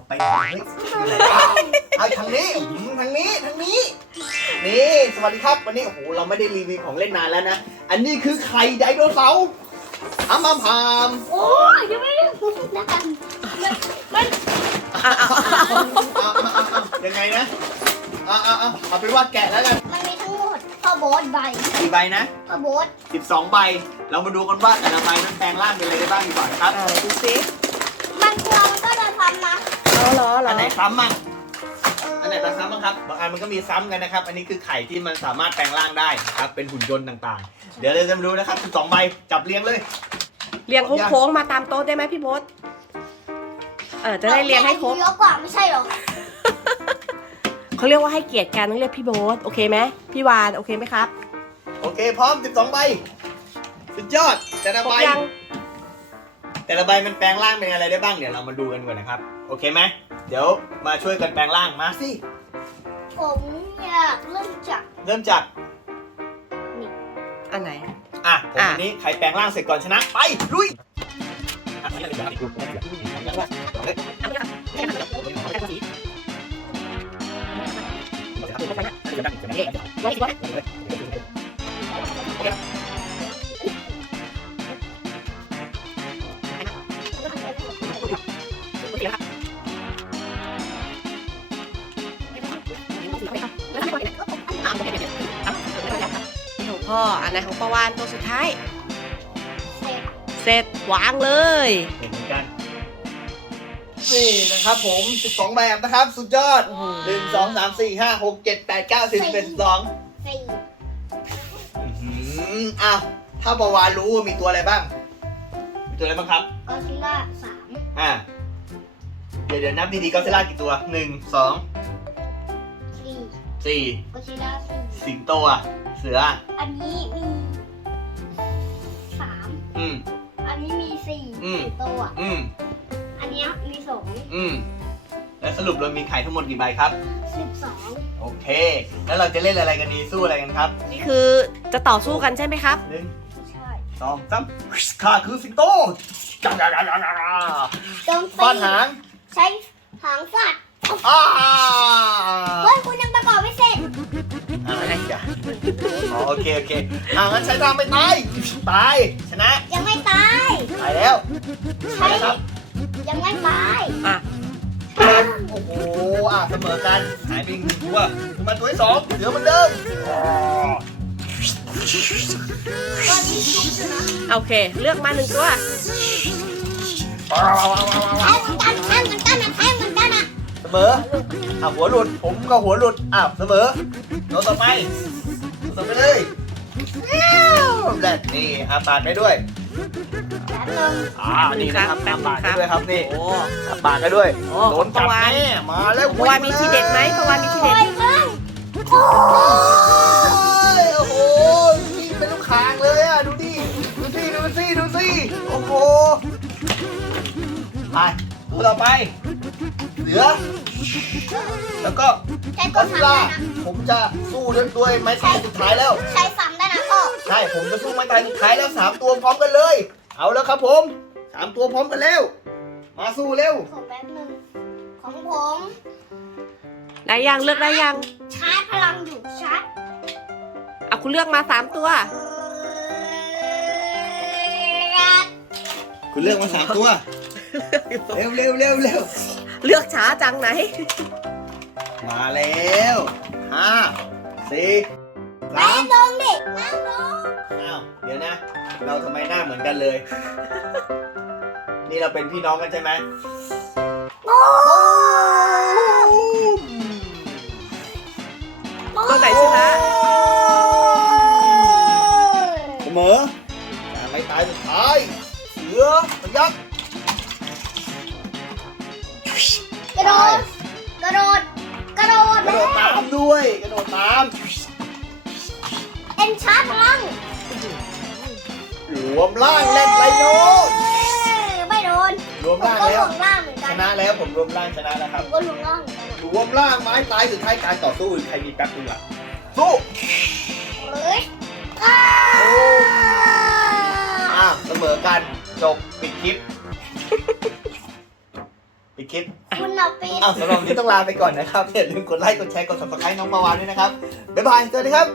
าไปทางนี้ไปทางนี้ ทางนี้ ทางนี้ นี่ สวัสดีครับ วันนี้ โอ้โห เราไม่ได้รีวิวของเล่นนานแล้วนะ อันนี้คือไข่ไดโนเสาร์อ้ามพาม โอ้ยยังไม่ได้นะกันมันยังไงนะอ่าอ่เอาไปว่าแกะแล้วกันมันมีทั้งหมดข้อโบ๊ทใบกี่ใบนะข้อโบ๊ทสิบสองใบเรามาดูกันว่าแต่ละใบนั้นแปลงร่างเป็นอะไรได้บ้างดีกว่าครับดูสิซ้ำมั้งอันไหนซ้ำมั้งครับบางอันมันก็มีซ้ํากันนะครับ อันนี้คือไข่ที่มันสามารถแปลงร่างได้นะครับ เป็นหุ่นยนต์ต่างๆ เดี๋ยวเราจะมาดูนะครับสองใบจับเรียงเลยเรียงโค้งมาตามโต๊ะได้ไหมพี่โบ๊ดเออจะได้เรียงให้ครบเยอะกว่าไม่ใช่หรอเขาเรียกว่าให้เกียรติกันต้องเรียกพี่โบ๊สโอเคไหมพี่วานโอเคไหมครับ โอเค พร้อมสสิบองใบ สุดยอดแต่ละใบแต่ละใบมันแปลงร่างเป็นอะไรได้บ้างเดี๋ยวเรามาดูกันก่อนนะครับโอเคไหมเดี๋ยว มาช่วยกันแปลงร่างมาสิ ผมอยากเริ่มจากเริ่มจากนี่ อันไหนอ่ะ ผมวันนี้ ใครแปลงร่างเสร็จก่อนชนะ ไป ลุยอ่ะข้ออันไหนของปาวานตัวสุดท้าย เสร็จวางเลยนี่นะครับผม 12แบบนะครับ สุดยอดหนึ่งสองสามสี่ห้าหกเจ็ดแปดเก้าสิบเอ็ดสองอืออ้าวถ้าปาวานรู้มีตัวอะไรบ้าง มีตัวอะไรบ้างครับ กอคิล่าสามอ่าเดี๋ยวเดี๋ยวนับดีๆ กอซิล่ากี่ตัวหนึ่งสองสี่สี่กอซิล่าสี่สี่ตัวเสืออันนี้มีสามอืมอันนี้มีสี่สี่ตัวอืมอันนี้มีสองอืมแล้วสรุปเรามีไข่ทั้งหมดกี่ใบครับสิบสองโอเค แล้วเราจะเล่นอะไรกันดี สู้อะไรกันครับ นี่คือจะต่อสู้กันใช่ไหมครับหนึ่งใช่สองสามข้าคือสิงโตกังกังกังกังฟันหาง ใช้หางฟาดอ้าวเฮ้ย คุณยังประกอบไม่เสร็จโอเคโอเคอ่างั้นใช้ทางไปตายตายชนะยังไม่ตาย ตายแล้วใช่ครับยังไม่ตายอ่ะโอ้โหอ่ะเสมอกันหายไปหนึ่งตัวมาตัวที่สองเหลือเหมือนเดิมโอเคเลือกมาหนึ่งตัวเอาเหมือนกันเอาเหมือนกันเอาเหมือนกันเอเหมนกันอ่ะเสมออ่ะหัวหลุด ผมก็หัวหลุดอ่ะเสมอตัวต่อไปส่งไปเลยแบบนี่ อาบานไปด้วยอาอนี่นะครับแปมบาทด้วยครับนี่แปบาทก็ด้วยโดนกับแมมาแล้วกูวามีทีเด็ดไหมกูวามีทีเด็ดโอ้ยโอ้โหนี่เป็นลูกคางเลยอ่ะดูดิดูสิดูสิดูสิโอ้โหไปดูต่อไป เหลือ แล้วก็แค่กดสามนมจะสู้ด้วยด้วไม้ตายสุดท้ายแล้วใช้สามได้นะพ่อใช่ผมจะสู้ไม้ตายสุดท้ายแล้วสามตัวพร้อมกันเลย เอาแล้วครับผม สามตัวพร้อมกันแล้ว มาสู้เร็วขอแป๊บนึงของผมได้ยังเลือกได้ยังชาร์จพลังอยู่ชาร์จเอาคุณเลือกมาสามตัว คุณเลือกมาสามตัว เร็วเร็วเร็วเร็วเลือกช้าจังไหนมาแล้วห้า สี่สามไปดูดิน้ำดูอาเดี๋ยวนะ เราทำไมหน้าเหมือนกันเลย นี่เราเป็นพี่น้องกันใช่ไหมดตามด้วยกระโดดตาม เอ็นชาร์พลังรวมล่างเล็ดไรโน่ไมโดนรวมล่างแล้วชนะแล้วผมรวมล่างชนะนะครับ รวมล่างเหมือนกัน รวมร่างไม้ตายสุดท้ายการต่อสู้ใครมีแป๊บดูละสู้เฮ้ยอ้าวเสมอกัน จบปิดคลิปคลิปคุณอปิดอ้าวสำหรับวันนี้ต้องลาไปก่อนนะครับอย่าลืมกดไลค์กดแชร์กด s u b ส c r i b e น้องมาวานด้วยนะครับ บ๊ายบายสวัสดีครับ